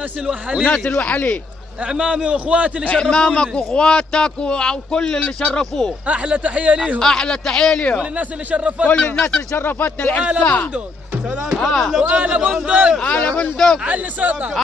وناس الوحالين وناس الوحالين، اعمامي واخواتي اللي شرفوني، اعمامك واخواتك وكل اللي شرفوه. احلى تحيه ليهم، احلى تحيه ليهم، كل الناس اللي شرفتنا، كل الناس اللي شرفتنا وآل العرسان. بندق، سلام وآل بندق، آل بندق، علي صوتك.